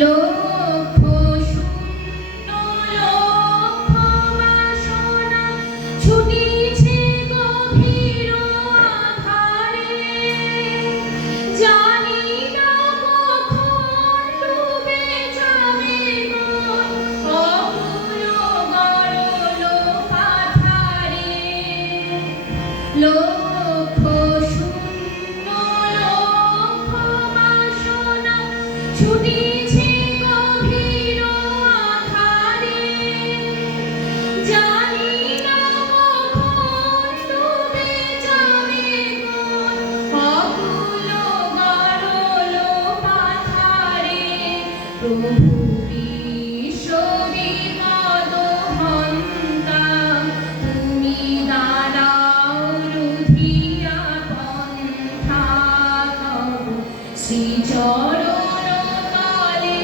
লক্ষ শূন্য লক্ষ বাসনা ছুটিছে গভীর আধারে, জানি না কখন ডুবে যাবে মন অকুল গরল পাথারে। লক্ষ শূন্য লক্ষ বাসনা ছুটিছে গভীর আধারে, জানি না কখন ডুবে যাবে মন অকুল গরল পাথারে। প্রভু বিশ্ববিপদ হন্তা, তুমি দাঁড়াও রুধিয়া পন্থা, তব শ্রীচরণ তলে